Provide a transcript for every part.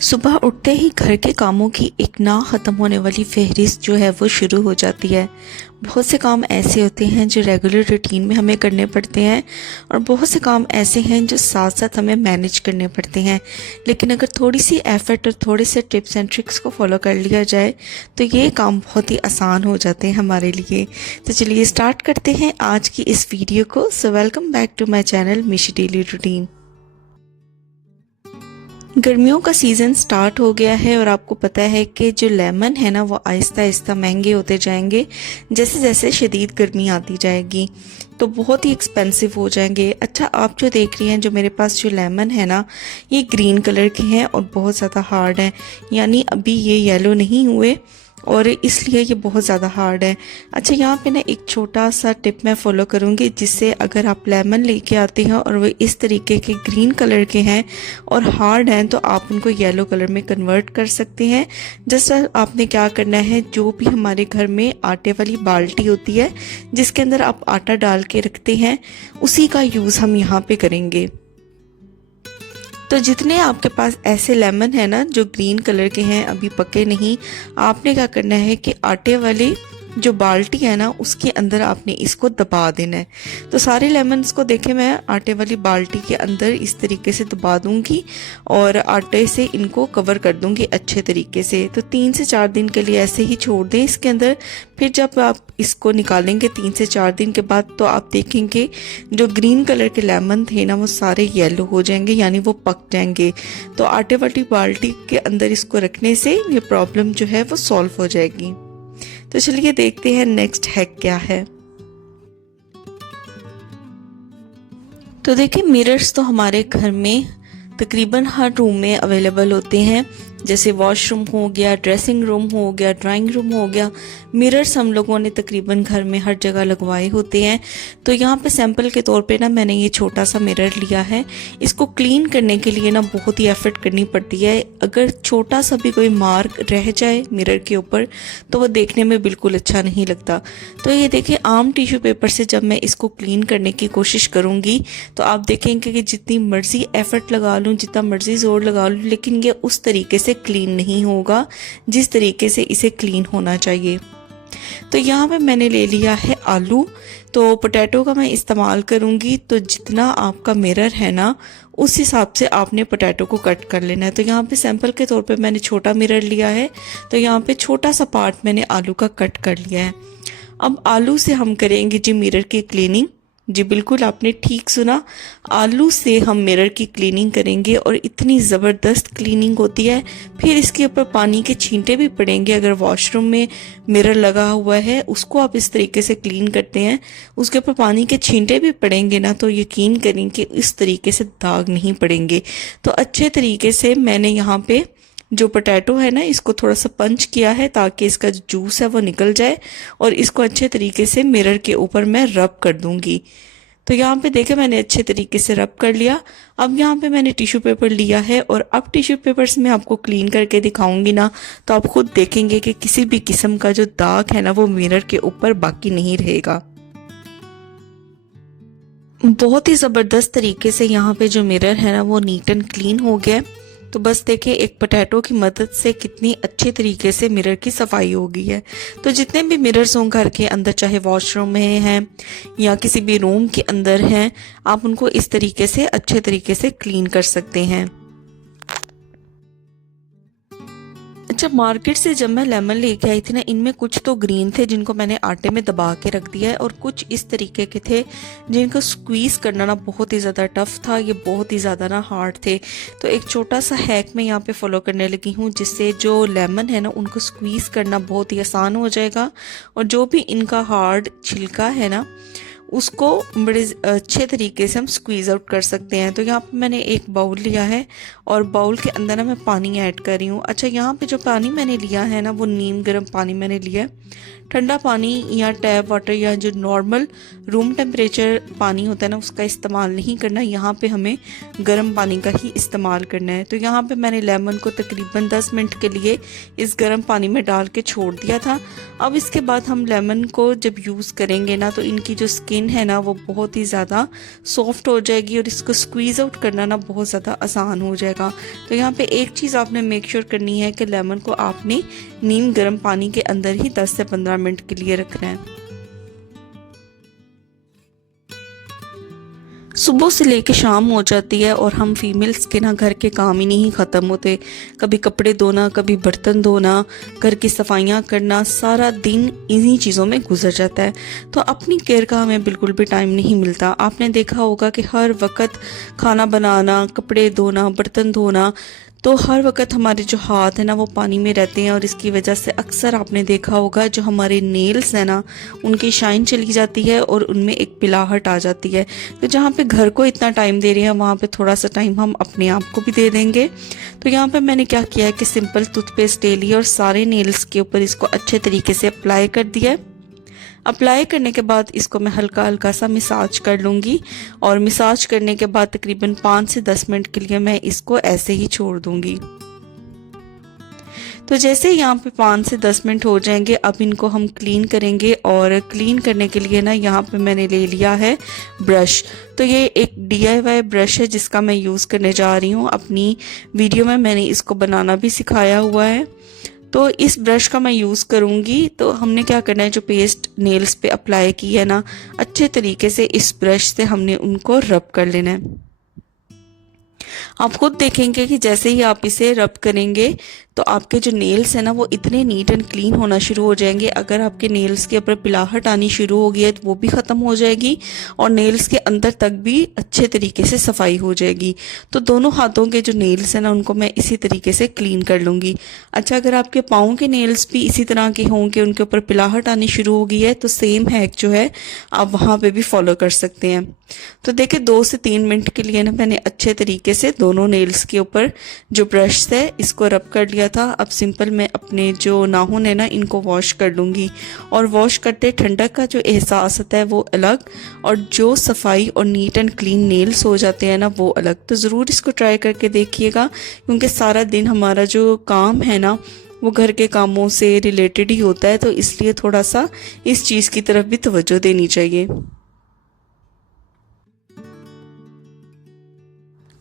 सुबह उठते ही घर के कामों की एक ना ख़त्म होने वाली फहरिस्त जो है वो शुरू हो जाती है। बहुत से काम ऐसे होते हैं जो रेगुलर रूटीन में हमें करने पड़ते हैं और बहुत से काम ऐसे हैं जो साथ साथ हमें मैनेज करने पड़ते हैं। लेकिन अगर थोड़ी सी एफर्ट और थोड़े से टिप्स एंड ट्रिक्स को फॉलो कर लिया जाए तो ये काम बहुत ही आसान हो जाते हैं हमारे लिए। तो चलिए स्टार्ट करते हैं आज की इस वीडियो को। So welcome back to my channel Mishi daily routine. गर्मियों का सीज़न स्टार्ट हो गया है और आपको पता है कि जो लेमन है ना वो आहिस्ता आहिस्ता महंगे होते जाएंगे। जैसे जैसे शदीद गर्मी आती जाएगी तो बहुत ही एक्सपेंसिव हो जाएंगे। अच्छा, आप जो देख रही हैं जो मेरे पास जो लेमन है ना ये ग्रीन कलर के हैं और बहुत ज़्यादा हार्ड हैं, यानी अभी ये येलो नहीं हुए और इसलिए ये बहुत ज़्यादा हार्ड है। अच्छा, यहाँ पे ना एक छोटा सा टिप मैं फॉलो करूँगी जिससे अगर आप लेमन लेके आते हैं और वो इस तरीके के ग्रीन कलर के हैं और हार्ड हैं तो आप उनको येलो कलर में कन्वर्ट कर सकते हैं। जैसा आपने क्या करना है, जो भी हमारे घर में आटे वाली बाल्टी होती है जिसके अंदर आप आटा डाल के रखते हैं उसी का यूज़ हम यहाँ पे करेंगे। तो जितने आपके पास ऐसे लेमन है ना जो ग्रीन कलर के हैं अभी पके नहीं, आपने क्या करना है कि आटे वाली जो बाल्टी है ना उसके अंदर आपने इसको दबा देना है। तो सारे लेमन्स को देखे मैं आटे वाली बाल्टी के अंदर इस तरीके से दबा दूंगी और आटे से इनको कवर कर दूंगी अच्छे तरीके से। तो 3 से 4 दिन के लिए ऐसे ही छोड़ दें इसके अंदर। फिर जब आप इसको निकालेंगे 3 से 4 दिन के बाद तो आप देखेंगे जो ग्रीन कलर के लेमन थे ना वो सारे येलो हो जाएंगे, यानी वो पक जाएंगे। तो आटे वाली बाल्टी के अंदर इसको रखने से ये प्रॉब्लम जो है वो सॉल्व हो जाएगी। तो चलिए देखते हैं नेक्स्ट हैक क्या है। तो देखिए, मिरर्स तो हमारे घर में तकरीबन हर रूम में अवेलेबल होते हैं। जैसे वॉशरूम हो गया, ड्रेसिंग रूम हो गया, ड्राइंग रूम हो गया, मिरर्स हम लोगों ने तकरीबन घर में हर जगह लगवाए होते हैं। तो यहाँ पे सैंपल के तौर पे ना मैंने ये छोटा सा मिरर लिया है। इसको क्लीन करने के लिए ना बहुत ही एफर्ट करनी पड़ती है। अगर छोटा सा भी कोई मार्क रह जाए मिरर के ऊपर तो वो देखने में बिल्कुल अच्छा नहीं लगता। तो ये देखिए, आम टिश्यू पेपर से जब मैं इसको क्लीन करने की कोशिश करूँगी तो आप देखेंगे कि जितनी मर्जी एफर्ट लगा लूँ, जितना मर्जी जोर लगा लूँ, लेकिन ये उस तरीके से क्लीन नहीं होगा जिस तरीके से इसे क्लीन होना चाहिए। तो यहाँ पे मैंने ले लिया है आलू। तो पोटैटो का मैं इस्तेमाल करूँगी। तो जितना आपका मिरर है ना उस हिसाब से आपने पोटैटो को कट कर लेना है। तो यहाँ पे सैंपल के तौर पे मैंने छोटा मिरर लिया है तो यहाँ पे छोटा सा पार्ट मैंने आलू का कट कर लिया है। अब आलू से हम करेंगे जी मिरर की क्लीनिंग। जी बिल्कुल, आपने ठीक सुना, आलू से हम मिरर की क्लीनिंग करेंगे और इतनी ज़बरदस्त क्लीनिंग होती है। फिर इसके ऊपर पानी के छींटे भी पड़ेंगे। अगर वॉशरूम में मिरर लगा हुआ है उसको आप इस तरीके से क्लीन करते हैं, उसके ऊपर पानी के छींटे भी पड़ेंगे ना तो यकीन करें कि इस तरीके से दाग नहीं पड़ेंगे। तो अच्छे तरीके से मैंने यहाँ पे जो पोटैटो है ना इसको थोड़ा सा पंच किया है ताकि इसका जो जूस है वो निकल जाए और इसको अच्छे तरीके से मिरर के ऊपर मैं रब कर दूंगी। तो यहाँ पे देखे मैंने अच्छे तरीके से रब कर लिया। अब यहाँ पे मैंने टिश्यू पेपर लिया है और अब टिश्यू पेपर से मैं आपको क्लीन करके दिखाऊंगी ना तो आप खुद देखेंगे कि किसी भी किस्म का जो दाग है ना वो मिरर के ऊपर बाकी नहीं रहेगा। बहुत ही ज़बरदस्त तरीके से यहाँ पे जो मिरर है ना वो नीट एंड क्लीन हो गया। तो बस देखिए एक पोटैटो की मदद से कितनी अच्छे तरीके से मिरर की सफाई हो गई है। तो जितने भी मिरर्स हों घर के अंदर, चाहे वॉशरूम में हैं या किसी भी रूम के अंदर हैं, आप उनको इस तरीके से अच्छे तरीके से क्लीन कर सकते हैं। अच्छा, मार्केट से जब मैं लेमन लेके आई थी ना इनमें कुछ तो ग्रीन थे जिनको मैंने आटे में दबा के रख दिया है और कुछ इस तरीके के थे जिनको स्क्वीज़ करना ना बहुत ही ज़्यादा टफ था, ये बहुत ही ज़्यादा ना हार्ड थे। तो एक छोटा सा हैक मैं यहाँ पे फॉलो करने लगी हूँ जिससे जो लेमन है ना उनको स्क्वीज़ करना बहुत ही आसान हो जाएगा और जो भी इनका हार्ड छिलका है ना उसको बड़े अच्छे तरीके से हम स्क्वीज़ आउट कर सकते हैं। तो यहाँ पे मैंने एक बाउल लिया है और बाउल के अंदर ना मैं पानी ऐड कर रही हूँ। अच्छा, यहाँ पे जो पानी मैंने लिया है ना वो नीम गर्म पानी मैंने लिया है। ठंडा पानी या टैप वाटर या जो नॉर्मल रूम टेम्परेचर पानी होता है ना उसका इस्तेमाल नहीं करना, यहाँ पे हमें गर्म पानी का ही इस्तेमाल करना है। तो यहाँ पे मैंने लेमन को तकरीबन 10 मिनट के लिए इस गर्म पानी में डाल के छोड़ दिया था। अब इसके बाद हम लेमन को जब यूज़ करेंगे ना तो इनकी जो स्किन स्किन है ना वो बहुत ही ज़्यादा सॉफ्ट हो जाएगी और इसको स्क्वीज़ आउट करना ना बहुत ज़्यादा आसान हो जाएगा। तो यहाँ पे एक चीज़ आपने मेक श्योर करनी है कि लेमन को आपने नीम गर्म पानी के अंदर ही 10 से 15 मिनट के लिए रखना है। सुबह से लेके शाम हो जाती है और हम फीमेल्स के ना घर के काम ही नहीं ख़त्म होते। कभी कपड़े धोना, कभी बर्तन धोना, घर की सफाइयाँ करना, सारा दिन इन्हीं चीज़ों में गुजर जाता है। तो अपनी केयर का हमें बिल्कुल भी टाइम नहीं मिलता। आपने देखा होगा कि हर वक्त खाना बनाना, कपड़े धोना, बर्तन धोना, तो हर वक्त हमारे जो हाथ है ना वो पानी में रहते हैं और इसकी वजह से अक्सर आपने देखा होगा जो हमारे नेल्स हैं ना उनकी शाइन चली जाती है और उनमें एक पिलाहट आ जाती है। तो जहाँ पे घर को इतना टाइम दे रहे हैं वहाँ पे थोड़ा सा टाइम हम अपने आप को भी दे देंगे। तो यहाँ पे मैंने क्या किया है कि सिंपल टूथपेस्ट ले लिया और सारे नेल्स के ऊपर इसको अच्छे तरीके से अप्लाई कर दिया है। अप्लाई करने के बाद इसको मैं हल्का हल्का सा मसाज कर लूँगी और मसाज करने के बाद तकरीबन 5 से 10 मिनट के लिए मैं इसको ऐसे ही छोड़ दूँगी। तो जैसे यहाँ पे 5 से 10 मिनट हो जाएंगे, अब इनको हम क्लीन करेंगे और क्लीन करने के लिए ना यहाँ पे मैंने ले लिया है ब्रश। तो ये एक DIY ब्रश है जिसका मैं यूज़ करने जा रही हूँ। अपनी वीडियो में मैंने इसको बनाना भी सिखाया हुआ है। तो इस ब्रश का मैं यूज़ करूँगी। तो हमने क्या करना है, जो पेस्ट नेल्स पे अप्लाई की है ना, अच्छे तरीके से इस ब्रश से हमने उनको रब कर लेना है। आप खुद देखेंगे कि जैसे ही आप इसे रब करेंगे तो आपके जो नेल्स हैं ना वो इतने नीट एंड क्लीन होना शुरू हो जाएंगे। अगर आपके नेल्स के ऊपर पिलाहट आनी शुरू हो गई है तो वो भी ख़त्म हो जाएगी और नेल्स के अंदर तक भी अच्छे तरीके से सफाई हो जाएगी। तो दोनों हाथों के जो नेल्स हैं ना उनको मैं इसी तरीके से क्लीन कर लूँगी। अच्छा, अगर आपके पाँव के नेल्स भी इसी तरह के हों कि उनके ऊपर पिलाहट आनी शुरू हो गई है तो सेम हैक जो है आप वहाँ पर भी फॉलो कर सकते हैं। तो देखिए 2 से 3 मिनट के लिए ना मैंने अच्छे तरीके से दोनों नेल्स के ऊपर जो ब्रश है इसको रब कर लिया था। अब सिंपल मैं अपने जो नाखून है ना इनको वॉश कर लूँगी और वॉश करते ठंडक का जो एहसास आता है वो अलग और जो सफाई और नीट एंड क्लीन नेल्स हो जाते हैं ना वो अलग। तो ज़रूर इसको ट्राई करके देखिएगा क्योंकि सारा दिन हमारा जो काम है ना वो घर के कामों से रिलेटेड ही होता है, तो इसलिए थोड़ा सा इस चीज़ की तरफ भी तवज्जो देनी चाहिए।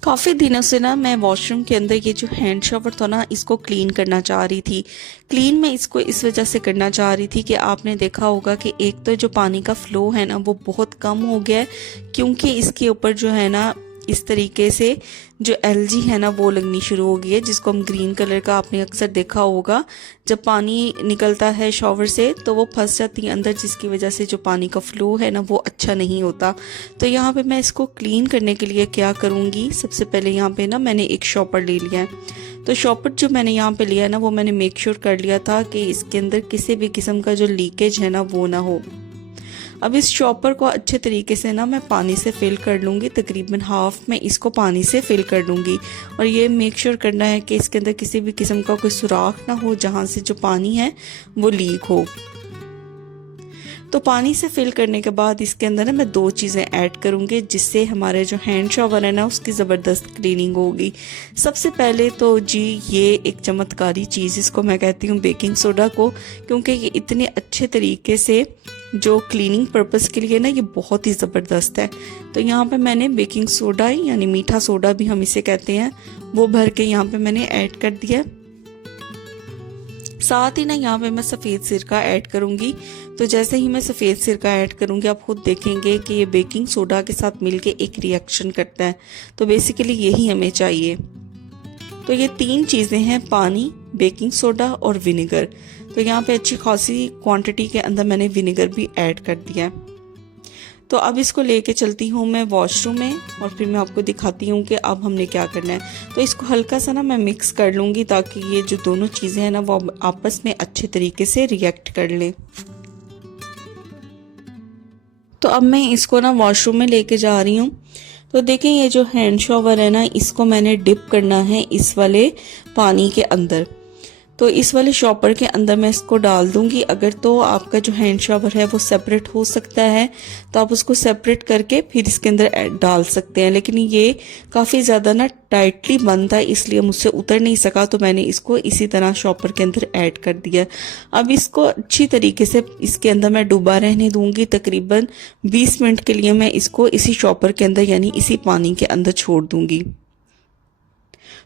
काफ़ी दिनों से ना मैं वॉशरूम के अंदर ये जो हैंड शावर था ना इसको क्लीन करना चाह रही थी। क्लीन मैं इसको इस वजह से करना चाह रही थी कि आपने देखा होगा कि एक तो जो पानी का फ़्लो है ना वो बहुत कम हो गया है क्योंकि इसके ऊपर जो है ना इस तरीके से जो एलजी है ना वो लगनी शुरू हो गई है, जिसको हम ग्रीन कलर का आपने अक्सर देखा होगा। जब पानी निकलता है शॉवर से तो वो फंस जाती है अंदर, जिसकी वजह से जो पानी का फ्लो है ना वो अच्छा नहीं होता। तो यहाँ पे मैं इसको क्लीन करने के लिए क्या करूँगी, सबसे पहले यहाँ पे ना मैंने एक शॉपर ले लिया है। तो शॉपर जो मैंने यहाँ पे लिया है ना वो मैंने मेक श्योर कर लिया था कि इसके अंदर किसी भी किस्म का जो लीकेज है ना वो ना हो। अब इस शॉपर को अच्छे तरीके से ना मैं पानी से फिल कर लूँगी, तकरीबन हाफ में इसको पानी से फिल कर लूँगी और ये मेक श्योर करना है कि इसके अंदर किसी भी किस्म का कोई सुराख ना हो जहाँ से जो पानी है वो लीक हो। तो पानी से फिल करने के बाद इसके अंदर ना मैं 2 चीज़ें ऐड करूँगी जिससे हमारे जो हैंड शावर है ना उसकी ज़बरदस्त क्लीनिंग होगी। सबसे पहले तो जी ये एक चमत्कारी चीज़ इसको मैं कहती हूँ बेकिंग सोडा को, क्योंकि ये इतने अच्छे तरीके से जो क्लीनिंग पर्पस के लिए ना ये बहुत ही ज़बरदस्त है। तो यहाँ पे मैंने बेकिंग सोडा यानी मीठा सोडा भी हम इसे कहते हैं वो भर के यहाँ पे मैंने ऐड कर दिया। साथ ही ना यहाँ पे मैं सफ़ेद सिरका ऐड करूँगी। तो जैसे ही मैं सफ़ेद सिरका ऐड करूँगी आप खुद देखेंगे कि ये बेकिंग सोडा के साथ मिलके एक रिएक्शन करता है। तो बेसिकली यही हमें चाहिए। तो ये 3 चीज़ें हैं, पानी, बेकिंग सोडा और विनेगर। तो यहाँ पे अच्छी खासी क्वांटिटी के अंदर मैंने विनेगर भी ऐड कर दिया है। तो अब इसको लेके चलती हूँ मैं वॉशरूम में और फिर मैं आपको दिखाती हूँ कि अब हमने क्या करना है। तो इसको हल्का सा ना मैं मिक्स कर लूँगी ताकि ये जो दोनों चीज़ें हैं ना वो आपस में अच्छे तरीके से रिएक्ट कर लें। तो अब मैं इसको ना वॉशरूम में लेके जा रही हूँ। तो देखें ये जो हैंड शावर है ना इसको मैंने डिप करना है इस वाले पानी के अंदर। तो इस वाले शॉपर के अंदर मैं इसको डाल दूंगी। अगर तो आपका जो हैंड शॉवर है वो सेपरेट हो सकता है तो आप उसको सेपरेट करके फिर इसके अंदर डाल सकते हैं, लेकिन ये काफ़ी ज़्यादा ना टाइटली बंद था इसलिए मुझसे उतर नहीं सका, तो मैंने इसको इसी तरह शॉपर के अंदर ऐड कर दिया। अब इसको अच्छी तरीके से इसके अंदर मैं डूबा रहने दूंगी। तकरीबन 20 मिनट के लिए मैं इसको इसी शॉपर के अंदर यानी इसी पानी के अंदर छोड़ दूंगी।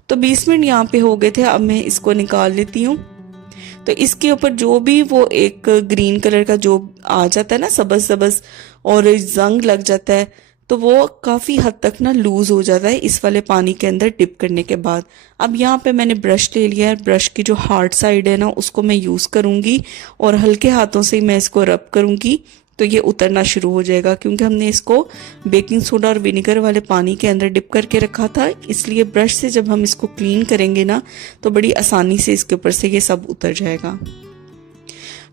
तो 20 मिनट यहाँ पे हो गए थे। अब मैं इसको निकाल लेती हूँ। तो इसके ऊपर जो भी वो एक ग्रीन कलर का जो आ जाता है ना, सबज सबज और जंग लग जाता है, तो वो काफ़ी हद तक ना लूज हो जाता है इस वाले पानी के अंदर डिप करने के बाद। अब यहाँ पे मैंने ब्रश ले लिया है। ब्रश की जो हार्ड साइड है ना उसको मैं यूज़ करूँगी और हल्के हाथों से मैं इसको रब करूँगी तो ये उतरना शुरू हो जाएगा, क्योंकि हमने इसको बेकिंग सोडा और विनेगर वाले पानी के अंदर डिप करके रखा था, इसलिए ब्रश से जब हम इसको क्लीन करेंगे ना तो बड़ी आसानी से इसके ऊपर से ये सब उतर जाएगा।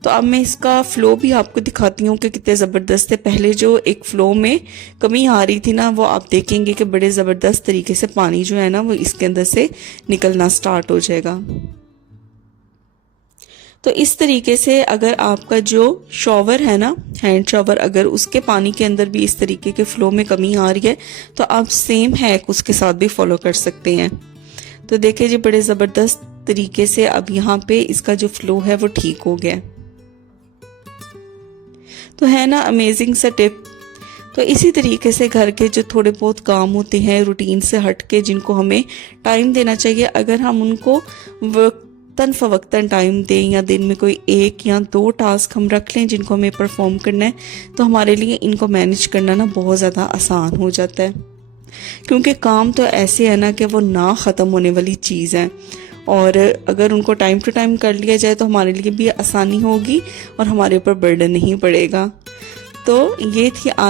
तो अब मैं इसका फ्लो भी आपको दिखाती हूँ कि कितने ज़बरदस्त है। पहले जो एक फ्लो में कमी आ रही थी ना वो आप देखेंगे कि बड़े ज़बरदस्त तरीके से पानी जो है ना वो इसके अंदर से निकलना स्टार्ट हो जाएगा। तो इस तरीके से अगर आपका जो शॉवर है ना, हैंड शॉवर, अगर उसके पानी के अंदर भी इस तरीके के फ्लो में कमी आ रही है तो आप सेम हैक उसके साथ भी फॉलो कर सकते हैं। तो देखिए जी बड़े ज़बरदस्त तरीके से अब यहाँ पे इसका जो फ्लो है वो ठीक हो गया। तो है ना अमेजिंग सा टिप। तो इसी तरीके से घर के जो थोड़े बहुत काम होते हैं रूटीन से हट के, जिनको हमें टाइम देना चाहिए, अगर हम उनको वक्तन फ़वक्तन टाइम दें या दिन में कोई 1 या 2 टास्क हम रख लें जिनको हमें परफॉर्म करना है, तो हमारे लिए इनको मैनेज करना ना बहुत ज़्यादा आसान हो जाता है। क्योंकि काम तो ऐसे है ना कि वो ना ख़त्म होने वाली चीज़ है, और अगर उनको टाइम टू टाइम कर लिया जाए तो हमारे लिए भी आसानी होगी और हमारे ऊपर बर्डन नहीं पड़ेगा। तो ये थी आज